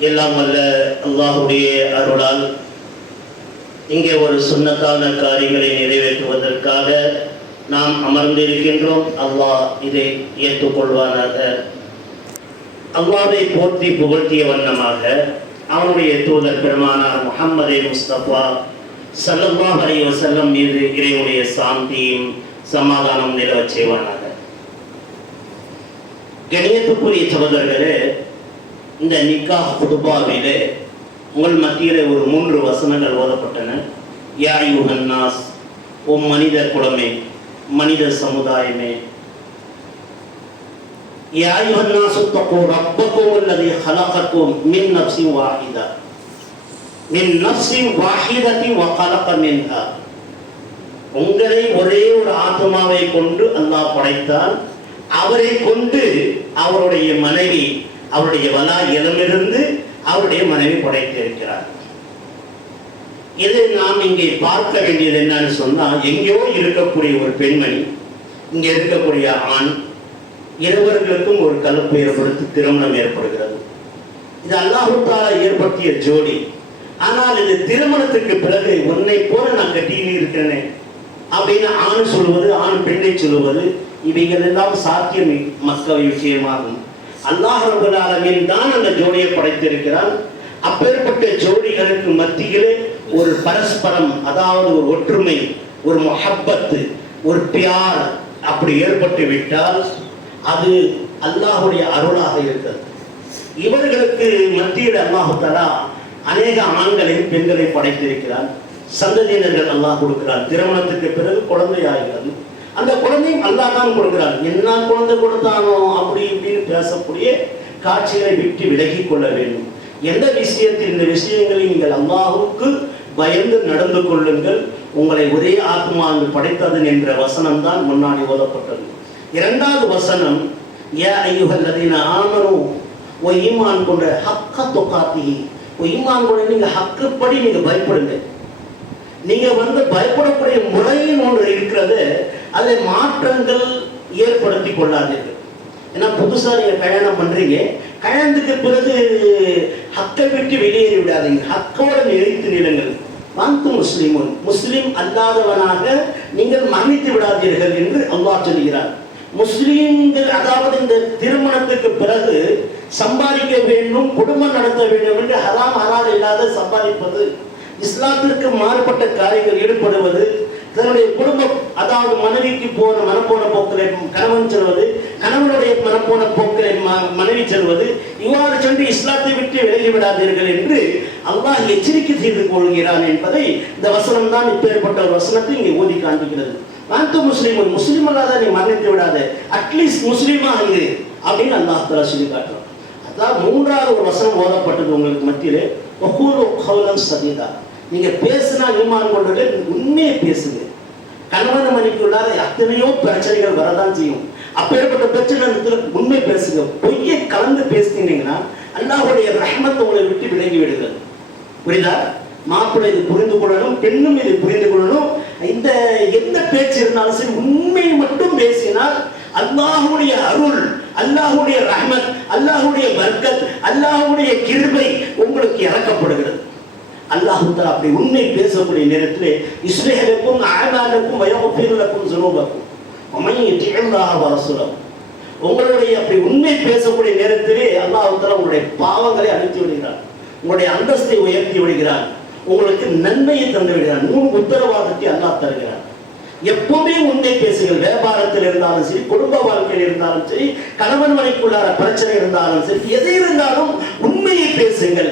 எல்லாம் அல்ல அல்லாஹுடைய அருளால் இங்கே ஒரு சுண்ணத்தான காரியங்களை நிறைவேற்றுவதற்காக நாம் அமர்ந்திருக்கின்றோம். அல்லாஹ் இதை ஏற்றுக்கொள்வானாக. அல்லாவை போற்றி புகழ்த்திய வண்ணமாக அவனுடைய தூதர் பெருமானார் முகம்மது முஸ்தபா சல்லல்லாஹ் அலி வசல்லம் மீது இறைவனுடைய சாந்தியும் சமாதானம் நிலவச் செய்வானார் கணேசத்துக்குரிய சகோதரர்களே இந்த நிக்கா குடுபாவிலே உங்கள் மத்தியிலே ஒரு மூன்று வசனங்கள் ஓதப்பட்டன. யா யுஹன்னாஸ் ஓ மனித குலமே மனித சமுதாயமே. யா யுஹன்னாஸ் தக்கோ ரப்பக்கும் அல்லது ஹலகக்கும் மின் நப்சி வாஹிதா. மின் நப்சி வாஹிதத்தி வகலக மின்ஹா. உங்களை ஒரே ஒரு ஆத்மாவை கொண்டு அல்லாஹ் படைத்தால் அவரை கொண்டு அவருடைய மனைவி அவருடைய வலா இளமிருந்து அவருடைய மனைவி படைத்திருக்கிறார் இதை நாம் இங்கே பார்க்க வேண்டியது என்னன்னு சொன்னால் எங்கேயோ இருக்கக்கூடிய ஒரு பெண்மணி இங்கே இருக்கக்கூடிய ஆண் இருவர்களுக்கும் ஒரு கலப்பு ஏற்படுத்தி திருமணம் ஏற்படுகிறது. இது அல்லாஹுத்தாலா ஏற்படுத்திய ஜோடி. ஆனால் இது திருமணத்துக்கு பிறகு உன்னை போல நான் கட்டியில் இருக்கிறேனே. அப்படின்னு ஆண் சொல்வது ஆண் பெண்ணை சொல்லுவது இவைகள் எல்லாம் சாத்தியம் மக்கள் விஷயமாகும். அல்லாஹ் ரபுல் தான் அந்த ஜோடியை படைத்திருக்கிறான். அப்பேற்பட்ட ஜோடிகளுக்கு மத்தியிலே ஒரு பரஸ்பரம் அதாவது ஒரு ஒற்றுமை ஒரு மொஹப்பத்து ஒரு பியார் அப்படி ஏற்பட்டு விட்டால் அது அல்லாஹுடைய அருளாக இருக்கிறது இவர்களுக்கு மத்தியில் அல்லாஹு தலா அநேக ஆண்களையும் பெண்களையும் படைத்திருக்கிறார் சந்ததியினர்கள் அல்லாஹ் கொடுக்கிறார். திருமணத்துக்கு பிறகு குழந்தை ஆகிறது அந்த குழந்தையும் அல்லாஹ் தான் கொடுக்கிறார். என்ன குழந்தை கொடுத்தானோ அப்படி இப்படின்னு பேசக்கூடிய காட்சிகளை விட்டு விலகி கொள்ள வேண்டும். எந்த விஷயத்தில் இந்த விஷயங்களை நீங்கள் அல்லாஹுக்கு பயந்து நடந்து கொள்ளுங்கள். உங்களை ஒரே ஆத்மா அங்கு படைத்தது என்ற வசனம் தான் முன்னாடி ஓதப்பட்டது. இரண்டாவது வசனம் ஏ ஐயுகல்லதீன ஆமரும் ஒய்மான் கொண்ட ஹக்க தொக்காத்தி ஒய்மான் கொண்ட நீங்கள் ஹக்குப்படி நீங்க பயப்படுங்க நீங்க வந்து பயப்படக்கூடிய முறையின் ஒன்று இருக்கிறது அதை மாற்றங்கள் ஏற்படுத்தி கொள்ளாதீர்கள். ஏன்னா புதுசா நீங்க கல்யாணம் பண்றீங்க கல்யாணத்துக்கு பிறகு ஹக்கை விட்டு வெளியேறி விடாதீங்க. ஹக்கோட நிலைத்து நிலங்கள் வந்து முஸ்லீம் முஸ்லீம் அல்லாதவனாக நீங்கள் மன்னித்து விடாதீர்கள் என்று அல்லாஹ் சொல்கிறார் முஸ்லீம்கள் அதாவது இந்த திருமணத்துக்கு பிறகு சம்பாதிக்க வேண்டும் குடும்பம் நடத்த வேண்டும் என்று ஹராம் ஹலால் இல்லாத சம்பாதிப்பது இஸ்லாத்திற்கு மாறுபட்ட காரியங்கள் ஈடுபடுவது தன்னுடைய குடும்பம் அதாவது மனைவிக்கு போன மனப்போன போக்கிலே கணவன் செல்வது கணவனுடைய மனப்போன போக்கிலே மனைவி செல்வது இவ்வாறு சென்று இஸ்லாத்தை விட்டு விலகி விடாதீர்கள் என்று அல்லாஹ் எச்சரிக்கை செய்து கொள்கிறான் என்பதை இந்த வசனம் தான் இப்பேற்பட்ட ஒரு வசனத்தை இங்கே ஓதி காண்பிக்கிறது. நான் முஸ்லீம் முஸ்லீம் அல்லாத நீ மரணித்து விடாத. அட்லீஸ்ட் முஸ்லீமா இரு அப்படின்னு அல்லாஹ் தலா சொல்லி காட்டுறான் அதான் மூன்றாவது ஒரு வசனம் ஓதப்பட்டது உங்களுக்கு மத்தியிலே. ஒவ்வொரு கௌலம் சதீதா. நீங்க பேசினா ஈமான் கொண்டது உண்மையை பேசுங்க. கணவன் மணிக்குள்ளார எத்தனையோ பிரச்சனைகள் வரதான் செய்யும். அப்பேற்பட்ட பிரச்சனை உண்மை பேசுங்க. பொய்யை கலந்து பேசினீங்கன்னா அல்லாஹுடைய ரஹ்மத் உங்களை விட்டு விலகி விடுகிறது புரியுதா? மாப்பிள்ளை இது புரிந்து கொள்ளணும் பெண்ணும் இது புரிந்து கொள்ளணும். இந்த எந்த பேச்சு இருந்தாலும் சரி உண்மையை மட்டும் பேசினால் அல்லாஹுடைய அருள் அல்லாஹுடைய ரஹமத் அல்லாஹுடைய வர்க்கத் அல்லாஹுடைய கிருபை உங்களுக்கு இறக்கப்படுகிறது. அல்லாஹு அப்படி உண்மை பேசக்கூடிய நேரத்தில் இஸ்ரேலுக்கும் ஆனாலுக்கும் வயோபீர்களுக்கும் சுனூபக்கும் உமையை திகழ்ந்தாக உங்களுடைய அப்படி உண்மை பேசக்கூடிய நேரத்திலே அல்லாஹ் உங்களுடைய பாவங்களை அழித்து விடுகிறார் உங்களுடைய அந்தஸ்தை உயர்த்தி விடுகிறார் உங்களுக்கு நன்மையை தந்து விடுகிறார் நூறு உத்தரவாதத்தை அல்லாஹ் தருகிறார். எப்பவுமே உண்மை பேசுங்கள் வியாபாரத்தில் இருந்தாலும் சரி குடும்ப வாழ்க்கையில் இருந்தாலும் சரி கணவன் மனைக்குள்ளார பிரச்சனை இருந்தாலும் சரி எது இருந்தாலும் உண்மையை பேசுங்கள்.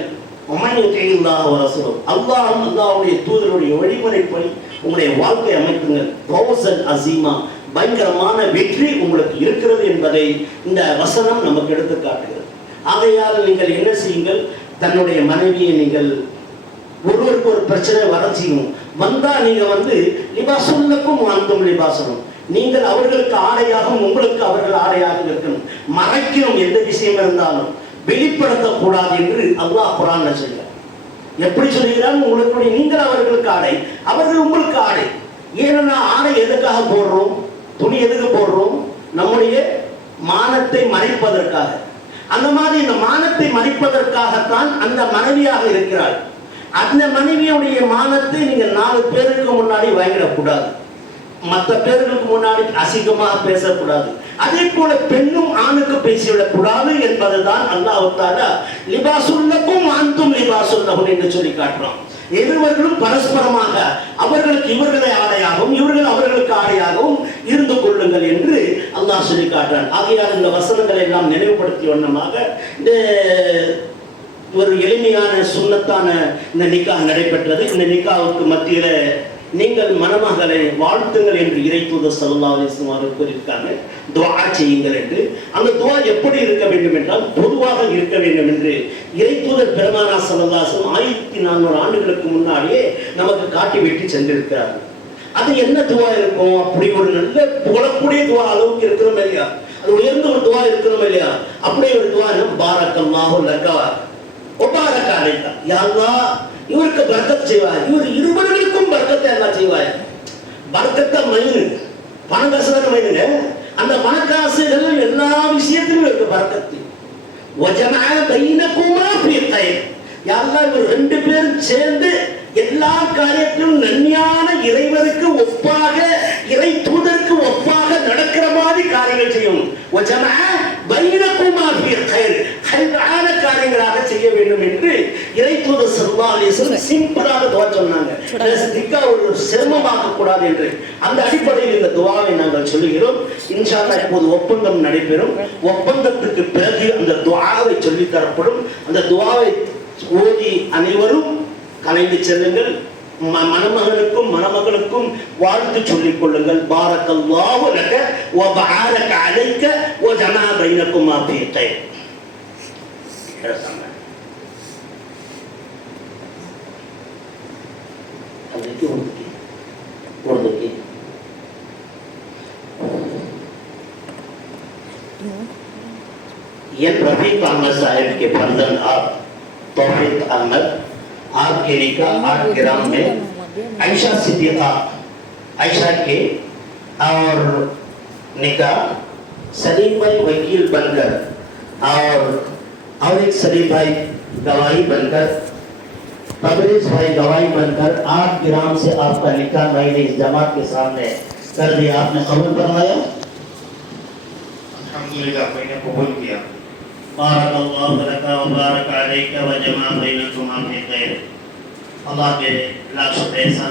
அல்லாஹ் அல்லாஹ்வுடைய தூதருடைய வழிமுறைப்படி உங்களுடைய வாழ்க்கை அமைப்புங்கள் பௌசன் அசீமா பயங்கரமான வெற்றி உங்களுக்கு இருக்கிறது என்பதை இந்த வசனம் நமக்கு எடுத்து காட்டுகிறது. ஆகையால் நீங்கள் என்ன செய்யுங்கள்? தன்னுடைய மனைவியை நீங்கள் ஒருவருக்கு ஒரு பிரச்சனை வர செய்யும் வந்தா நீங்க வந்து லிபாசுல்லக்கும் அந்தும் லிபாசனும். நீங்கள் அவர்களுக்கு ஆடையாகவும் உங்களுக்கு அவர்கள் ஆடையாக இருக்கணும். மறைக்கணும் எந்த விஷயம் இருந்தாலும். வெளிப்படுத்தக்கூடாது என்று அல்லாஹ் குரான் சொல்கிறார். எப்படி சொல்கிறான்? உங்களுக்கு நீங்கள் அவர்களுக்கு ஆடை அவர்கள் உங்களுக்கு ஆடை. ஏன்னா ஆடை எதுக்காக போடுறோம்? துணி எதுக்கு போடுறோம்? நம்முடைய மானத்தை மறைப்பதற்காக. அந்த மாதிரி இந்த மானத்தை மறைப்பதற்காகத்தான் அந்த மனைவியாக இருக்கிறாள். அந்த மனைவியுடைய மானத்தை நீங்கள் நாலு பேருக்கு முன்னாடி வாங்கிடக்கூடாது. மற்ற பேர்களுக்கு முன்னாடி அசிங்கமாக பேசக்கூடாது. அதே போல பெண்ணும் ஆணுக்கு பேசிவிடக் கூடாது என்பதுதான் அல்லாஹ் தாலா லிபாசுல்லக்கும் அந்தும் லிபாசுல்லகும் என்று சொல்லி காட்டுறோம் இருவர்களும் பரஸ்பரமாக அவர்களுக்கு இவர்களை ஆடையாகவும் இவர்கள் அவர்களுக்கு ஆடையாகவும் இருந்து கொள்ளுங்கள் என்று அல்லாஹ் சொல்லி காட்டுறான். ஆகையால் இந்த வசனங்களை எல்லாம் நினைவுபடுத்திய வண்ணமாக இந்த ஒரு எளிமையான சுண்ணத்தான இந்த நிக்கா நடைபெற்றது. இந்த நிக்காவுக்கு மத்தியில நீங்கள் மணமகளை வாழ்த்துங்கள் என்று இறைத்தூத சல்லா அலிஸ்லாம் அவர்கள் கூறியிருக்காங்க. துவா செய்யுங்கள் என்று. அந்த துவா எப்படி இருக்க வேண்டும் என்றால் பொதுவாக இருக்க வேண்டும் என்று இறைத்தூதர் பெருமானா சல்லாசம் ஆயிரத்தி நானூறு ஆண்டுகளுக்கு முன்னாடியே நமக்கு காட்டி விட்டு சென்றிருக்கிறார்கள் அது என்ன துவா இருக்கும்? அப்படி ஒரு நல்ல புகழக்கூடிய துவா அளவுக்கு இருக்கிறோம் இல்லையா? அது உயர்ந்த ஒரு துவா இருக்கிறோம் இல்லையா? அப்படி ஒரு துவா என்ன? பாரக்கல்லாஹு லக்கா ஒபாரக்க அழைத்தா யாருவா இவருக்கு பர்க்கத் செய்வார். இவர் இருபது பர்க்கத்தை எல்லாம் செய்வாய் பர்க்கத்தை மயிலு. பணம் காசு மயிலுங்க? அந்த பணக்காசுகள் எல்லா விஷயத்திலும் இருக்கு பர்க்கத்து வஜமா பைனக்குமா ஃபீ யாரெல்லாம் இவர் ரெண்டு பேரும் சேர்ந்து எல்லா காரியத்திலும் நன்மையான இறைவனுக்கு ஒப்பாக இறை தூதருக்கு ஒப்பாக நடக்கிற மாதிரி காரியங்கள் செய்யும் வஜமா பைனகுமா ஃபீ கைர் ஹைரான காரியங்களாக செய்ய வேண்டும் என்று இறை தூதர் சல்லா அலிஸ்லம் சிம்பிளாக துவா சொன்னாங்க திக்கா ஒரு சிரமமாக்க கூடாது என்று அந்த அடிப்படையில் இந்த துவாவை நாங்கள் சொல்லுகிறோம். இன்ஷா இப்போது ஒப்பந்தம் நடைபெறும். ஒப்பந்தத்துக்கு பிறகு அந்த துவாவை சொல்லி தரப்படும் அந்த துவாவை ஓதி அனைவரும் கலைந்து செல்லுங்கள். ம- மணமகனுக்கும் மணமகளுக்கும் வாழ்த்து சொல்லிக் கொள்ளுங்கள். பாரக்கல்லாஹு லக வ பஆரக அலைக்க வ ஜமா பைனகுமா ஃபீ கைர் क्यों होती है गुर्दे की। ये रफीक अहमद साहब के बंधन आप तोफीक अहमद, आपके निकाह आठ ग्राम में ऐशा सिद्दीका ऐशा के और निका सलीम भाई वकील बनकर और और एक सलीम भाई गवाही बनकर तबरेज भाई गवाही बनकर आठ ग्राम से आपका निकाह मैंने इस जमात के सामने कर दिया आपने कबूल करवाया अल्हम्दुलिल्लाह मैंने कबूल किया। बारक अल्लाह लक व बारक अलैक व जमा बैनकुमा फ़ी खैर। अल्लाह के लाख शुक्र एहसान